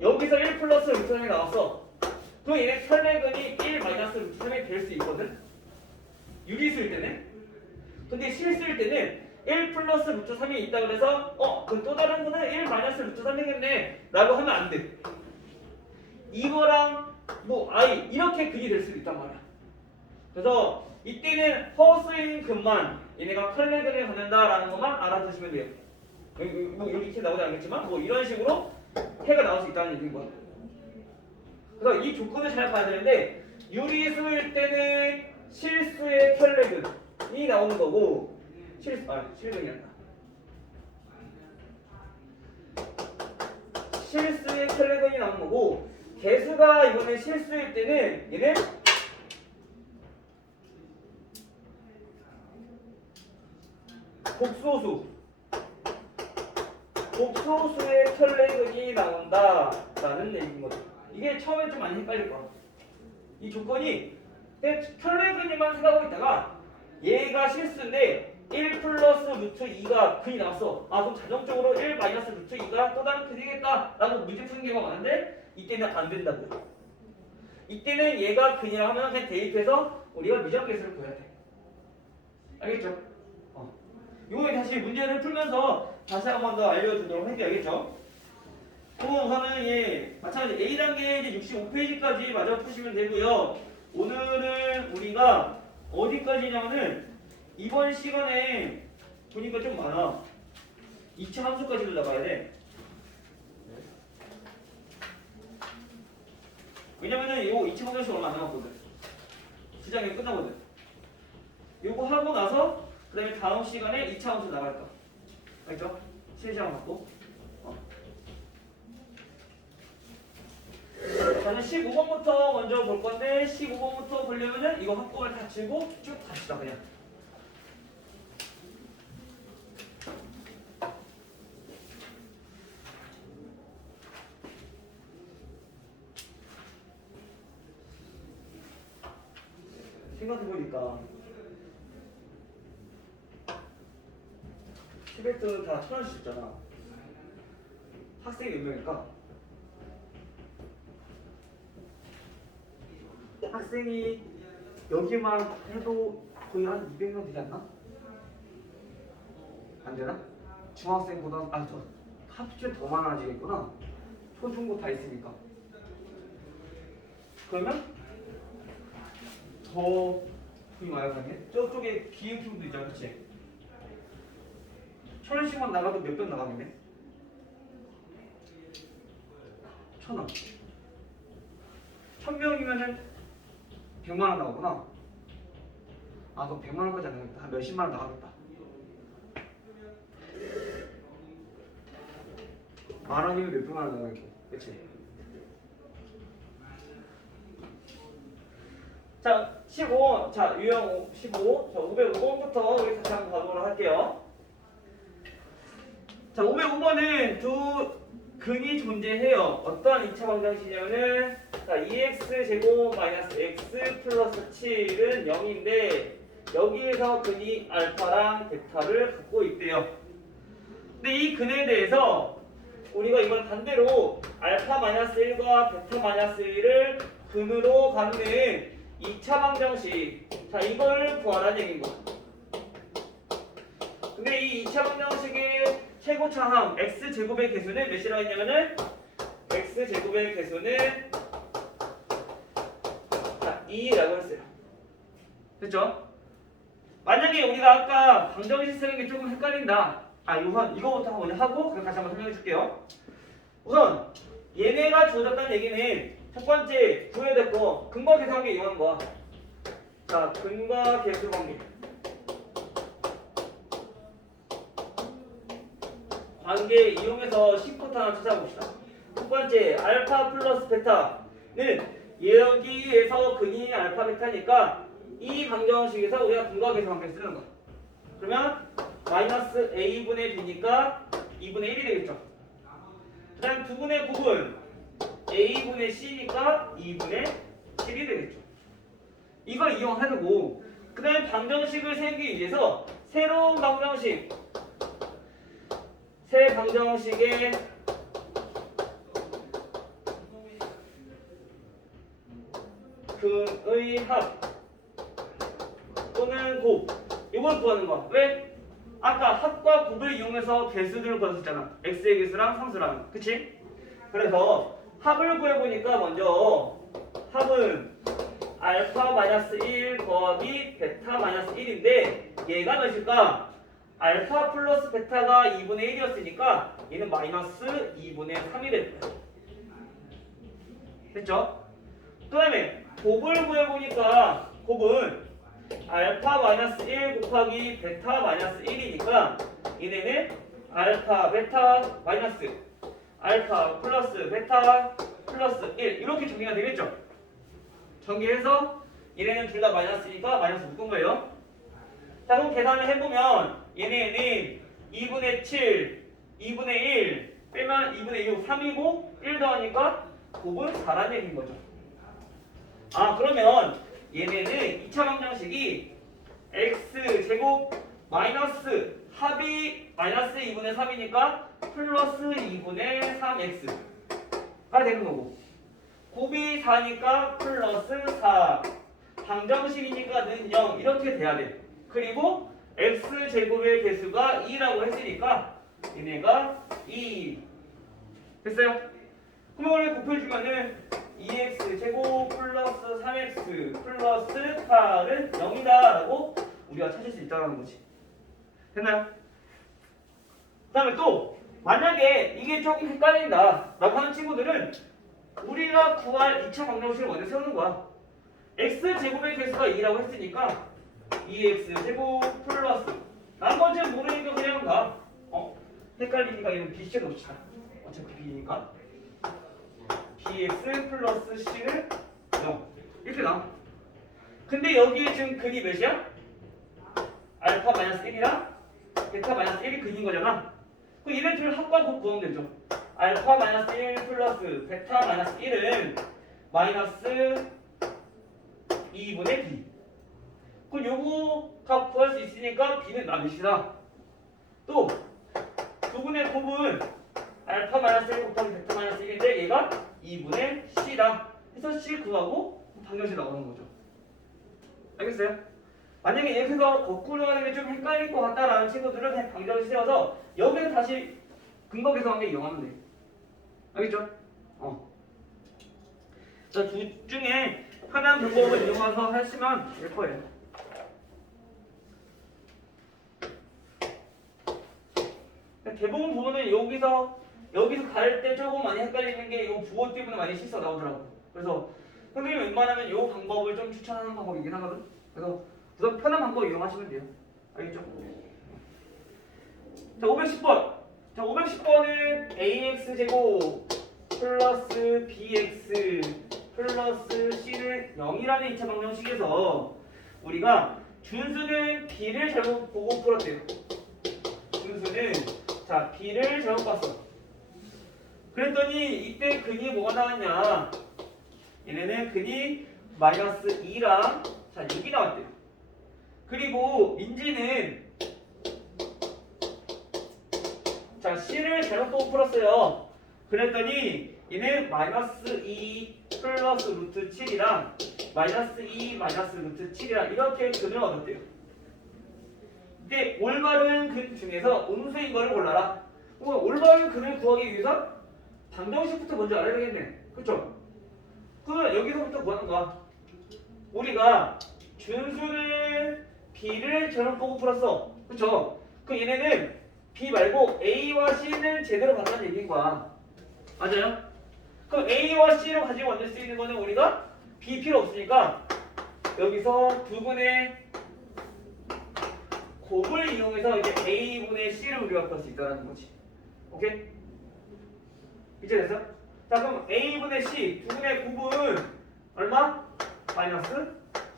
여기서 1 플러스 루트 3이 나왔어. 그럼 얘네 켤레근이 1 마이너스 루트 3이 될 수 있거든? 유리수일 때는. 근데 실수일 때는 1 플러스 루트 3이 있다 그래서 그 또 다른 거는 1 마이너스 루트 3이겠네 라고 하면 안 돼. 이거랑 뭐 i 이렇게 근이 될 수도 있단 말이야. 그래서 이때는 허수인 근만 얘네가 켤레근을 갖는다라는 것만 알아두시면 돼요. 뭐 여기 이렇게 나오지 않겠지만 뭐 이런 식으로 해가 나올 수 있다는 얘기인 거야. 그래서 이 조건을 잘 봐야 되는데, 유리수일 때는 실수의 켤레근이 나오는 거고, 실근이 아니라 실수의 켤레근이 나오는 거고, 개수가 이번에 실수일 때는 얘는 복소수의 켤레근이 나온다라는 얘기인 거죠. 이게 처음에 좀 많이 헷갈릴 거야. 이 조건이 켤레근이만 생각하고 있다가 얘가 실수인데 1 플러스 루트 2가 근이 나왔어. 그럼 자동적으로 1 마이너스 루트 2가 또 다른 근이겠다 라고 문제 푸는 경우가 많은데, 이때는 안 된다고요. 이때는 얘가 근이라 하면 그냥 대입해서 우리가 미적계수를 구해야 돼. 알겠죠? 이거 다시 문제를 풀면서 다시 한 번 더 알려주도록 할게요. 알겠죠? 우선은 마찬가지 A단계 이제 65페이지까지 마저 푸시면 되고요. 오늘은 우리가 어디까지냐면은 이번 시간에 보니까 좀 많아. 2차 함수까지도 나가야 돼. 왜냐면은 이거 2차 함수 얼마 안 남았거든. 시장이 끝나거든. 요거 하고 나서 그 다음에 다음 시간에 2차 함수 나갈 거야. 알겠죠? 실시간 갖고. 저는 15번부터 먼저 볼 건데, 15번부터 보려면은 이거 한꺼번에 다 치고 쭉 갑시다 그냥. 생각해보니까 11등은 다 1000원씩 줬잖아. 학생이 몇 명일까? 학생이 여기만 해도 거의 한 200명 되지 않나? 안 되나? 중학생보다 저 합치면 더 많아지겠구나. 초중고 다 있으니까. 그러면 더 돈이 많이 가네. 저쪽에 기흥팀도 있잖아, 그치? 1000원씩만 나가도 몇 병 나가겠네? 1000원. 1000명이면은 100만원 나오구나. 그럼 100만원까지 안 나가겠다. 한 몇십만원 나가겠다. 만원이면 몇백만원 나가겠고, 그치? 자, 15, 유형 15, 505번부터 우리 다시 한번 가보도록 할게요. 자, 505번은 두 근이 존재해요. 어떠한 2차 방정식이냐면은, 자, 2x 제곱 마이너스 x 플러스 7은 0인데 여기에서 근이 알파랑 베타를 갖고 있대요. 근데 이 근에 대해서 우리가 이번 반대로 알파 마이너스 1과 베타 마이너스 1을 근으로 갖는 2차 방정식, 자, 이걸 구하라는 얘기인 거야. 근데 이 2차 방정식의 최고차함 x제곱의 개수는 몇이라고 했냐면은, x제곱의 개수는 2라고 했어요. 됐죠? 만약에 우리가 아까 방정식 쓰는 게 조금 헷갈린다. 우선 이거부터 먼저 하고 그럼 다시 한번 설명해 줄게요. 우선 얘네가 주어졌다는 얘기는 첫 번째 구해야 될 거 근과 계수 관계 이용하는 거야. 자, 근과 계수 관계. 관계 이용해서 C부터 하나 찾아봅시다. 첫 번째 알파 플러스 베타는 여기에서 근이 알파 베타니까 이 방정식에서 우리가 근과 계수 관계를 쓰는 거야. 그러면 마이너스 a분의 b니까 2분의 1이 되겠죠. 그 다음 두분의 곱은 a분의 c니까 2분의 7이 되겠죠. 이걸 이용하고 그 다음에 방정식을 세우기 위해서 새로운 방정식 새 방정식의 근의 합 또는 곱 이걸 구하는 거야. 왜? 아까 합과 곱을 이용해서 개수들을 구했었잖아. x의 개수랑 상수랑. 그치? 그래서 합을 구해보니까 먼저 합은 알파 마이너스 1 더하기 베타 마이너스 1인데 얘가 몇일까? 알파 플러스 베타가 2분의 1이었으니까 얘는 마이너스 2분의 3이 됐다. 됐죠? 그 다음에 곱을 구해보니까 곱은 알파 마이너스 1 곱하기 베타 마이너스 1이니까 얘네는 알파 베타 마이너스 알파 플러스 베타 플러스 1 이렇게 정리가 되겠죠? 정리해서 얘네는 둘 다 마이너스니까 마이너스 묶은 거예요. 자, 그럼 계산을 해보면 얘네는 2분의 7, 2분의 1 빼면 2분의 6, 3이고 1 더하니까 곱은 4라는 얘기인 거죠. 그러면 얘네는 2차 방정식이 x제곱 마이너스 합이 마이너스 2분의 3이니까 플러스 2분의 3x가 되는 거고 곱이 4니까 플러스 4 방정식이니까는 0 이렇게 돼야 돼. 그리고 x제곱의 개수가 2라고 했으니까 얘네가 2 됐어요? 그럼 이걸 곱해주면은 2x제곱 플러스 3x 플러스 8은 0이다 라고 우리가 찾을 수 있다는 거지. 됐나요? 그 다음에 또 만약에 이게 조금 헷갈린다 라고 하는 친구들은 우리가 구할 2차 방정식을 먼저 세우는 거야. x제곱의 개수가 2라고 했으니까 2x제곱 플러스 나머지는 모르니까 그냥 가. 헷갈리니까 이건 b 시켜 놓읍시다. 어차피 b니까 bx 플러스 c는 0 이렇게 나와. 근데 여기에 지금 근이 몇이야? 알파 마이너스 1이랑 베타 마이너스 1이 근인 거잖아. 그럼 얘네 둘 합과 곱 구하면 되죠. 알파 마이너스 1 플러스 베타 마이너스 1은 마이너스 2분의 b. 그럼 요거 값 구할 수 있으니까 b는 몇이다. 또 두분의 곱은 알파 마이너스 1 곱하기 베타 마이너스 1인데 얘가 2분의 c다. 해서 c 구하고 방정식 나오는 거죠. 알겠어요? 만약에 이렇게 해서 거꾸로 하는 게 좀 헷갈릴 것 같다라는 친구들은 그냥 방정식 세워서 여기에 다시 근거 계산 관계 이용하면 돼. 알겠죠? 자, 둘 중에 하나의 방법을 이용해서 하시면 될 거예요. 대부분 부분은 여기서 갈 때 조금 많이 헷갈리는 게 이 부호 때문에 많이 실수가 나오더라고. 그래서 선생님이 웬만하면 이 방법을 좀 추천하는 방법이긴 하거든. 그래서 우선 편한 방법 이용하시면 돼요. 알겠죠? 자, 510번. 자, 510번은 ax제곱 플러스 bx 플러스 c는 0이라는 2차 방정식에서 우리가 준수는 b를 잘못 보고 풀었대요. 준수는 자 b를 잘못 봤어. 그랬더니 이때 근이 뭐가 나왔냐? 얘네는 근이 마이너스 2랑 자 6이 나왔대요. 그리고 민지는 자 c를 잘못 보고 풀었어요. 그랬더니 얘는 마이너스 2 플러스 루트 7이랑 마이너스 2 마이너스 루트 7이랑 이렇게 근을 얻었대요. 근데 올바른 근 중에서 음수인 거를 골라라. 그럼 올바른 근을 구하기 위해서 방정식부터 먼저 알아야 되겠네. 그렇죠? 그러면 여기서부터 구하는 거야. 우리가 준수는 B를 잘못 보고 풀었어. 그쵸? 그 얘네는 B 말고 A와 C는 제대로 봤다는 얘기인 거야. 맞아요? 그럼 A와 C로 가지고 만들 수 있는 거는 우리가 B 필요 없으니까 여기서 두분의 곱을 이용해서 이제 A분의 C를 우리가 구할 수 있다는 거지. 오케이? 이제 됐어? 자 그럼 A분의 C 두분의 곱은 얼마? 마이너스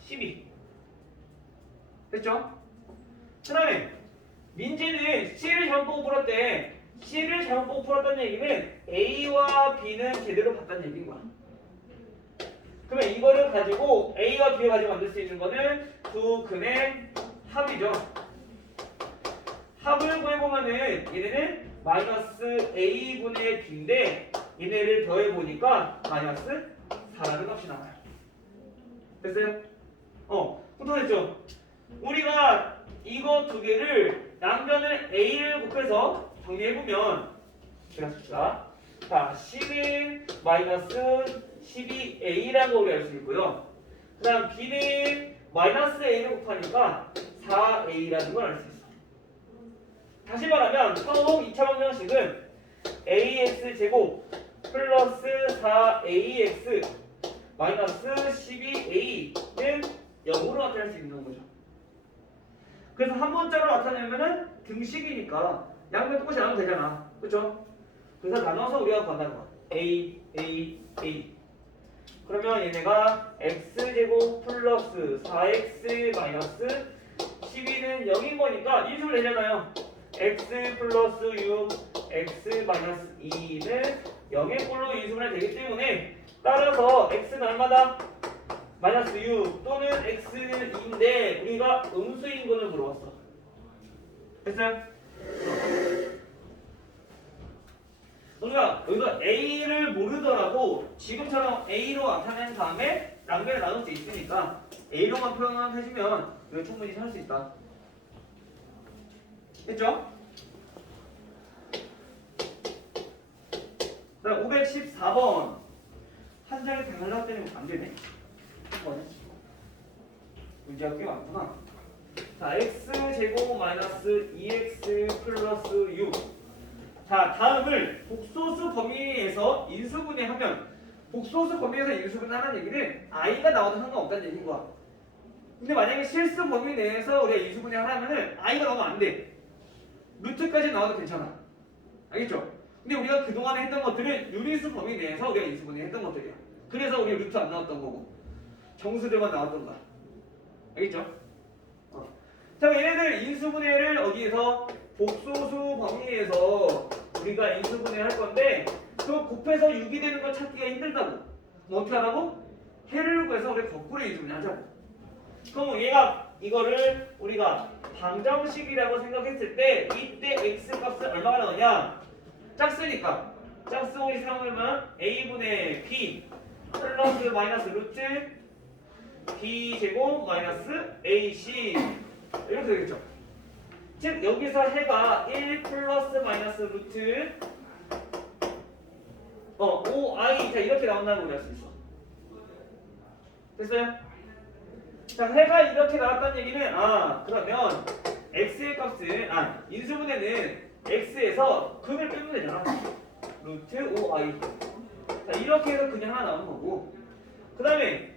12. 됐죠? 그 다음에 민지는 C를 잘못 보고 풀었대. C를 잘못 보고 풀었다는 얘기는 A와 B는 제대로 봤다는 얘기인 거야. 그러면 이거를 가지고 A와 B를 가지고 만들 수 있는 거는 두 근의 합이죠. 합을 구해보면은 얘네는 마이너스 A분의 B인데 얘네를 더해보니까 마이너스 4라는 값이 나와요. 됐어요? 혼동됐죠? 우리가 이거 두 개를 양변을 A를 곱해서 정리해보면 제가 씁시다. 자, 12 마이너스 12A라고 우리 알 수 있고요. 그 다음 B는 마이너스 A를 곱하니까 4A라는 걸 알 수 있어. 다시 말하면 처음 2차 방정식은 AX 제곱 플러스 4AX 마이너스 12A는 0으로 나타낼 수 있는 거죠. 그래서 한 문자로 나타내면은 등식이니까 양변 똑같이 나누면 되잖아. 그렇죠? 그래서 나눠서 우리가 구한다는 거야. A, A, A. 그러면 얘네가 x제곱 플러스 4x 마이너스 12는 0인 거니까 인수를 내잖아요. x 플러스 6, x 마이너스 2는 0의 꼴로 인수를 되기 때문에 따라서 x는 얼마다? 마이너스 6 또는 x는 2인데 우리가 음수인 거를 물어봤어. 됐어요? 우리가 여기서 A를 모르더라도 지금처럼 A로 나타낸 다음에 양변을 나눌 수 있으니까 A로만 표현을 해주면 이거 충분히 할 수 있다. 됐죠? 그다음 514번 한 장에 다 갈라뜨리면 안 되네. 문제가 꽤 많구나. 자, x제곱 마이너스 2x 플러스 6. 자, 다음을 복소수 범위에서 인수분해하면 복소수 범위에서 인수분해하는 얘기는 i가 나와도 상관없다는 얘기인 거야. 근데 만약에 실수 범위 내에서 우리가 인수분해를 하면은 i가 나오면 안 돼. 루트까지 나와도 괜찮아. 알겠죠? 근데 우리가 그동안에 했던 것들은 유리수 범위 내에서 우리가 인수분해 했던 것들이야. 그래서 우리 루트 안 나왔던 거고 정수들만 나왔던 거야. 알겠죠? 자, 얘네들 인수분해를 어디에서 복소수 범위에서 우리가 인수분해 할 건데 또 곱해서 6이 되는 거 찾기가 힘들다고. 그럼 어떻게 하라고? 해를 구해서 우리 거꾸로 인수분해 하자고. 그럼 얘가 이거를 우리가 방정식이라고 생각했을 때 이때 x 값은 얼마가 나오냐? 짝수니까 짝수공이 생각하면 a분의 b 플러스 마이너스 루트 b 제곱 마이너스 ac 이렇게 되겠죠. 즉 여기서 해가 1 플러스 마이너스 루트 5i 자 이렇게 나온다는 걸 알 수 있어. 됐어요? 자, 해가 이렇게 나왔다는 얘기는 그러면 x의 값은 인수분해는 x에서 근을 빼면 되잖아. 루트 5i. 자, 이렇게 해서 그냥 하나 나오는 거고. 그 다음에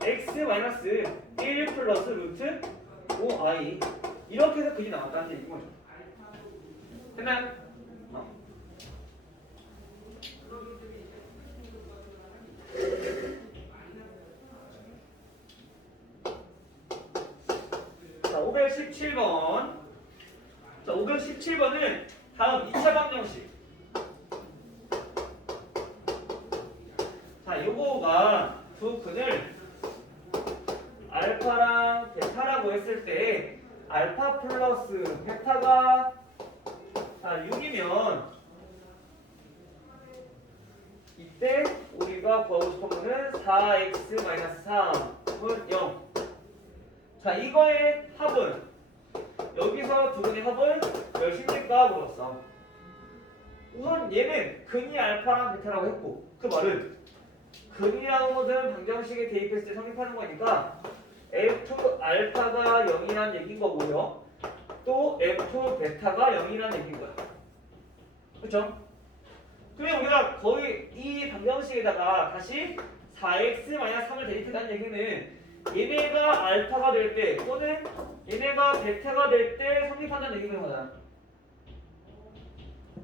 x 마이너스 1 플러스 루트 5i 이렇게 해서 근이 나왔다는 얘기인 거죠. 됐나요? 자, 517번. 자, 517번은 다음 2차 방정식. 자, 요거가 두 근을 알파랑 베타라고 했을 때 알파 플러스 베타가 6이면 이때 우리가 구하고 싶은 거는 4x-3은 0. 자, 이거의 합은 여기서 두 근의 합은 몇입니까? 물었어. 우선 얘는 근이 알파랑 베타라고 했고 그 말은 근이라는 것은 방정식에 대입했을 때 성립하는 거니까 F 알파가 0이란 얘기인 거고요. 또 F 베타가 0이란 얘기인 거야. 그렇죠? 그러면 우리가 거의 이 방정식에다가 다시 4x-3을 대입한다는 얘기는 얘네가 알파가 될 때 또는 얘네가 베타가 될 때 성립한다는 얘기인 거잖아.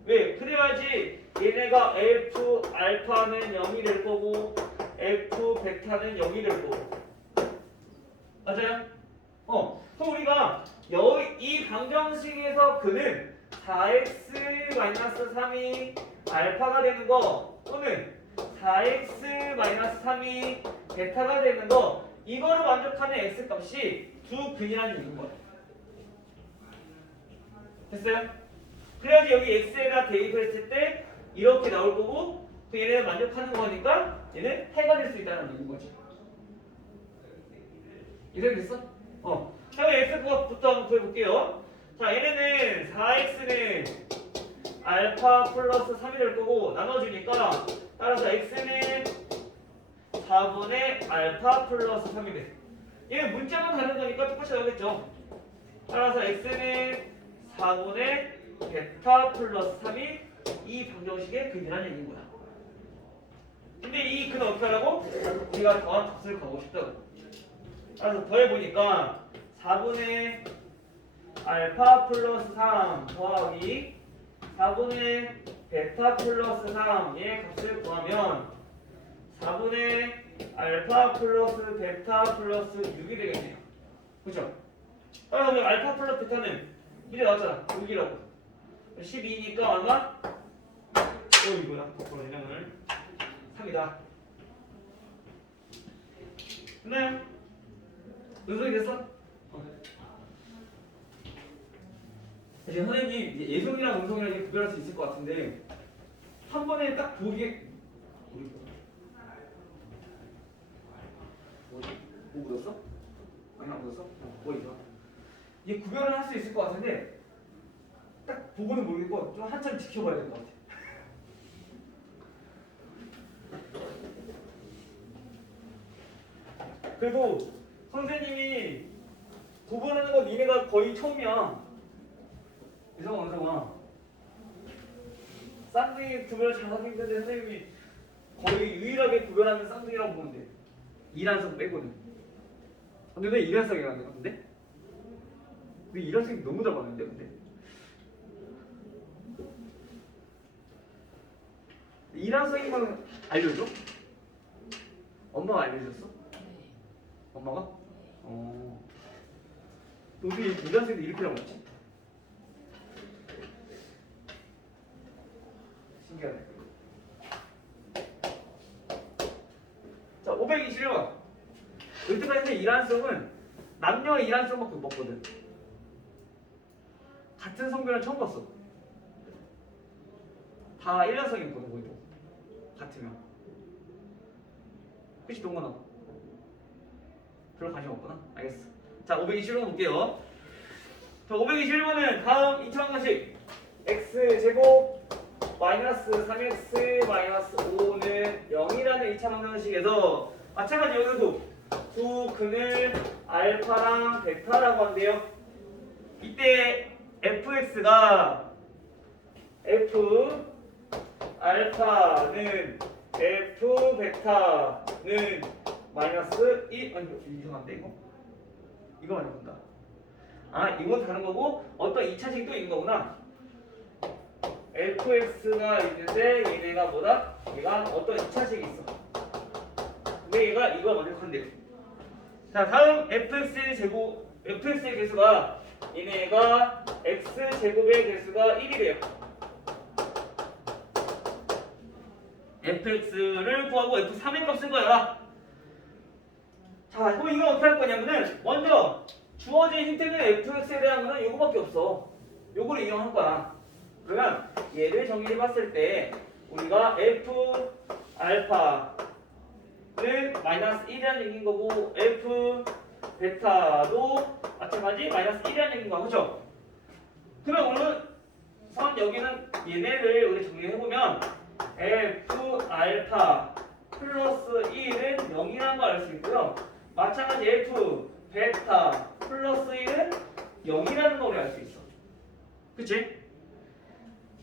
왜? 그래야지 얘네가 F 알파는 0이 될 거고 F 베타는 0이 될 거고. 맞아요? 그럼 우리가 이 방정식에서 그는 4x-3이 알파가 되는 거 또는 4x-3이 베타가 되는 거 이거를 만족하는 x 값이 두 근이라는 얘기인 거야. 됐어요? 그래야지 여기 x에다 대입을 했을 때 이렇게 나올 거고 그 얘네가 만족하는 거니까 얘는 해가 될 수 있다는 얘기인 거지. 이해됐어? 자, x부터 한번 구해볼게요. 자, 얘네는 4x는 알파 플러스 3이 될 거고 나눠주니까 따라서 x는 4분의 알파 플러스 3이 돼. 얘는 문자만 다른 거니까 똑같이 나오겠죠. 따라서 x는 4분의 베타 플러스 3이 이 방정식의 근이라는 얘기인 거야. 근데 이 근은 어떻게 하라고? 우리가 더한 값을 가고 싶다고. 따라서 더해보니까 4분의 알파 플러스 3 더하기 4분의 베타 플러스 3의 값을 구하면 4분의 알파 플러스 베타 플러스 6이 되겠네요. 그렇죠? 따라서 알파 플러스 베타는 미래 나왔잖아. 6이라고. 12니까 얼마? 이거야. 거꾸로 내면을 3이다. 됐나요? 연속이 됐어? 이제 선생님 이제 예성이랑 음성이랑 이제 구별할 수 있을 것 같은데 한 번에 딱 보기에 뭐 묻었어? 아니 안 묻었어? 뭐 있어? 이게 구별을 할 수 있을 것 같은데 딱 보고는 모르겠고 좀 한참 지켜봐야 될 것 같아. 그래도 선생님이 구분하는 건 니네가 거의 처음이야. 이성아, 은성아. 쌍둥이 구별 잘하기 힘든데 선생님이 거의 유일하게 구별하는 쌍둥이라고 보면 돼. 이란성 빼고는. 근데 왜 이란성이 안 돼? 근데? 왜 이란성이 너무 잘맞는데 근데? 이란성이면 알려줘? 엄마가 알려줬어? 엄마가? 어떻게 이란성도 이렇게 나왔지? 신기하네. 자, 521번. 여태까지 이란성은 남녀 이란성밖에 못 봤거든. 같은 성별은 처음 봤어. 다 일란성이거든 거기도. 같으면. 그치 동건아? 별로 관심 없구나. 알겠어. 자, 521번 볼게요. 자, 521번은 다음 2차 방정식 x제곱 마이너스 3x 마이너스 5는 0이라는 2차 방정식에서 마찬가지 여기서도 두 근을 알파랑 베타라고 한대요. 이때 fx가 f 알파는 f 베타는 마이너스 1 아니 이상한데 이거 많이 본다. 아 이건 다른 거고 어떤 2차식이 또 있는 거구나. fx가 있는데 얘네가 뭐다? 얘가 어떤 2차식이 있어. 근데 얘가 이거 만족한대요. 자 다음 fx의 개수가 얘네가 x제곱의 개수가 1이래요. fx를 구하고 f3의 값 쓴 거야. 자 그럼 이거 어떻게 할 거냐면은 먼저 주어진 힌트는 fx에 대한 거는 요거밖에 없어. 요거를 이용할 거야. 그러면 얘를 정리해 봤을 때 우리가 f 알파는 마이너스 1이라는 얘기인 거고 f 베타도 마찬가지 마이너스 1이라는 얘기인 거야. 그렇죠? 그럼 우선 여기는 얘네를 우리 정리해보면 f 알파 플러스 1은 0이라는 걸 알 수 있고요. 마찬가지 f 베타 플러스 1은 0이라는 걸 우리 알 수 있어. 그치?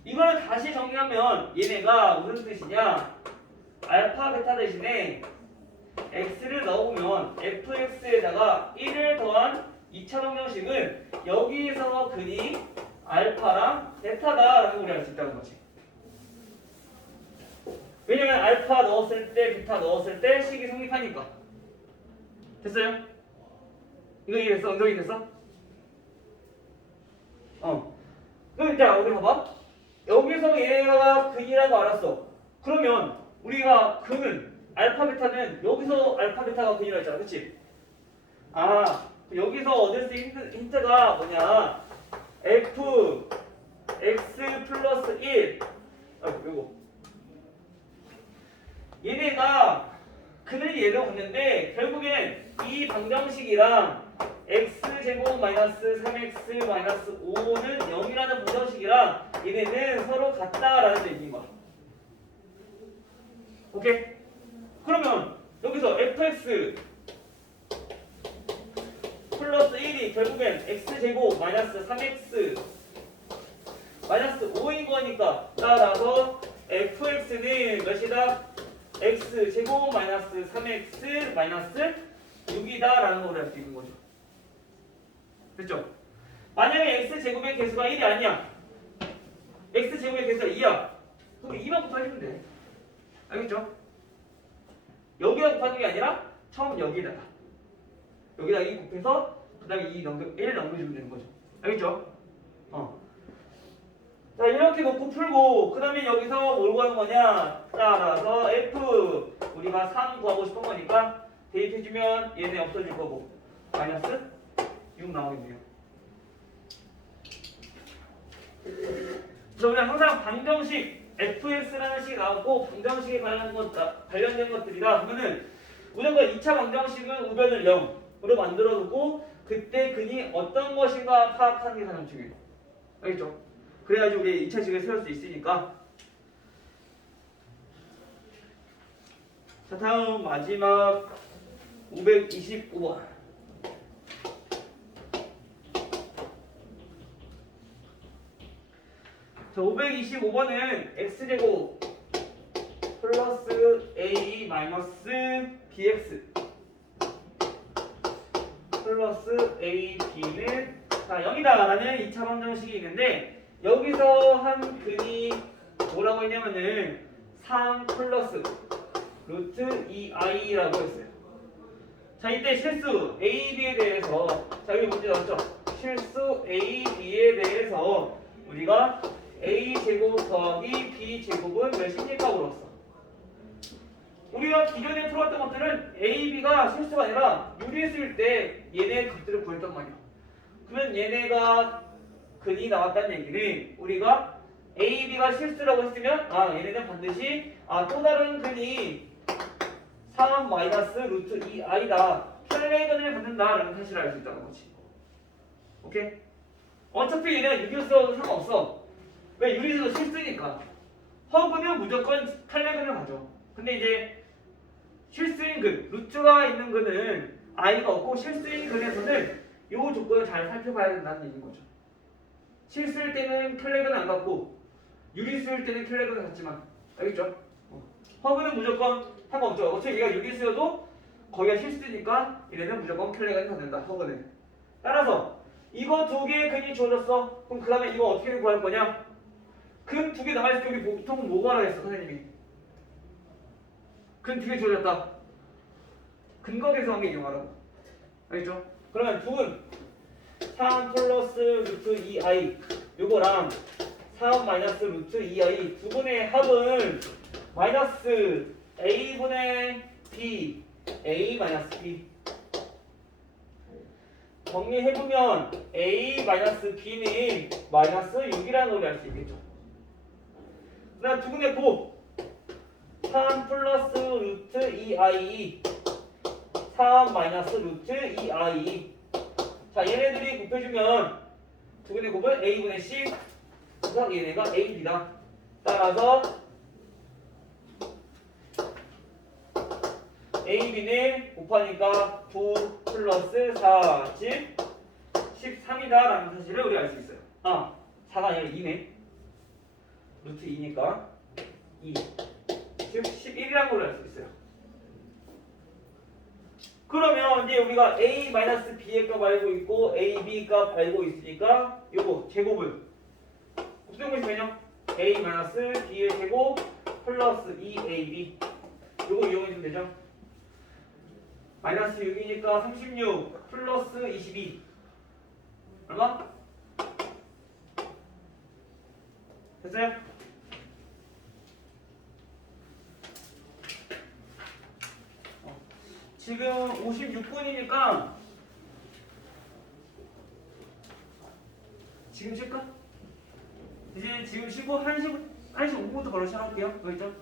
이걸 다시 정리하면 얘네가 무슨 뜻이냐? 알파 베타 대신에 x를 넣어보면 fx에다가 1을 더한 2차 방정식은 여기에서 근이 알파랑 베타다라고 우리 알 수 있다는 거지. 왜냐면 알파 넣었을 때 베타 넣었을 때 식이 성립하니까. 됐어요? 이거 이해됐어? 엉덩이 됐어? 그럼 자 우리 봐봐. 여기서 얘가 근이라고 알았어. 그러면 우리가 근은 알파 베타는 여기서 알파 베타가 근이라고 했잖아. 그치? 여기서 얻을 수 있는 힌트가 뭐냐? f x 플러스 1 요거 얘네가 근을 얘로 봤는데 결국엔 이 방정식이랑 x제곱 마이너스 3x 마이너스 5는 0이라는 방정식이랑 얘네는 서로 같다라는 얘기인 거야. 오케이? 그러면 여기서 fx 플러스 1이 결국엔 x제곱 마이너스 3x 마이너스 5인 거니까 따라서 fx는 몇이다? x제곱 마이너스 3x 마이너스 6이다 라는 걸 알 수 있는 거죠. 됐죠? 만약에 x제곱의 개수가 1이 아니야. x제곱의 개수가 2야. 그럼 2만 곱하면 돼. 알겠죠? 여기다 곱하는 게 아니라 처음 여기다가 2 곱해서 그 다음에 1 넘겨주면 되는 거죠. 알겠죠? 자 이렇게 놓고 풀고 그 다음에 여기서 뭘 구하는 거냐? 따라서 f 우리가 3 구하고 싶은 거니까 대입해주면 얘네 없어질 거고 마이너스 6 나오겠네요. 그래서 우리 항상 방정식 fx라는 식이 나오고 방정식에 관련된 것들이라 그러면은 무조건 2차 방정식은 우변을 0으로 만들어 두고 그때 근이 어떤 것인가 파악하는 게 가장 중요해요. 알겠죠? 그래야지 우리 2차식을 세울 수 있으니까. 자 다음 마지막 525번. 자 525번은 x제곱 플러스 a 마이너스 bx 플러스 a b는 자 0이다 라는 2차 방정식이 있는데 여기서 한 근이 뭐라고 했냐면은 3 플러스 루트 2i라고 했어요. 자 이때 실수 a, b에 대해서 자 여기 문제 나왔죠? 실수 a, b에 대해서 우리가 a 제곱 더하기 b 제곱은 몇입니까? 물었어. 우리가 기존에 풀었던 것들은 a, b가 실수가 아니라 유리수일 때 얘네 값들을 구했단 말이야. 그러면 얘네가 근이 나왔다는 얘기는 우리가 a, b가 실수라고 했으면 얘네는 반드시 또 다른 근이 3 마이너스 루트 2i다 편례근을 갖는다라는 사실을 알 수 있다는 거지. 오케이? 어차피 얘네가 유리수라도 상관없어. 왜? 유리수도 실수니까. 허근은 무조건 편례근을 가져. 근데 이제 실수인 근, 루트가 있는 근은 i가 없고 실수인 근에서는 이 조건을 잘 살펴봐야 된다는 얘기인 거죠. 실수일 때는 켈렉은 안 갖고 유리수일 때는 켈렉은 갖지만 알겠죠? 허그는 무조건 상관없죠. 어차피 얘가 유리수여도 거기가 실수니까 얘네는 무조건 켈렉은 갖는다. 허그는. 따라서 이거 두 개의 근이 주어졌어. 그럼 그 다음에 이거 어떻게 구할 거냐? 근 두 개 나와있을 때 우리 보통 뭐 구하라 했어 선생님이? 근 두 개 주어졌다. 근거 계수한 게 이용하라고. 알겠죠? 그러면 두근 3 플러스 루트 2i 요거랑 3 마이너스 루트 2i 두 분의 합은 마이너스 a분의 b a 마이너스 b 정리해보면 a 마이너스 b는 마이너스 6이라는 걸 알 수 있겠죠. 그 다음 두 분의 곱 3 플러스 루트 2i 3 마이너스 루트 2i 자 얘네들이 곱해주면 두 분의 곱은 a분의 c 그래서 얘네가 ab다. 따라서 A, B는 곱하니까 9 플러스 4, 즉 13이다 라는 사실을 우리가 알 수 있어요. 아, 4가 아니라 2네. 루트 2니까 2, 즉 11이라는 걸 알 수 있어요. 그러면 이제 우리가 A-B의 값 알고 있고 AB 값 알고 있으니까 요거 제곱을 곱셈공식은요 A-B의 제곱 플러스 2AB 요거 이용해주면 되죠. 마이너스 6이니까 36 플러스 22 얼마? 됐어요? 지금 56분이니까 지금 쉴까? 이제 지금 쉬고 1시 5분부터 바로 시작할게요. 여기 있죠?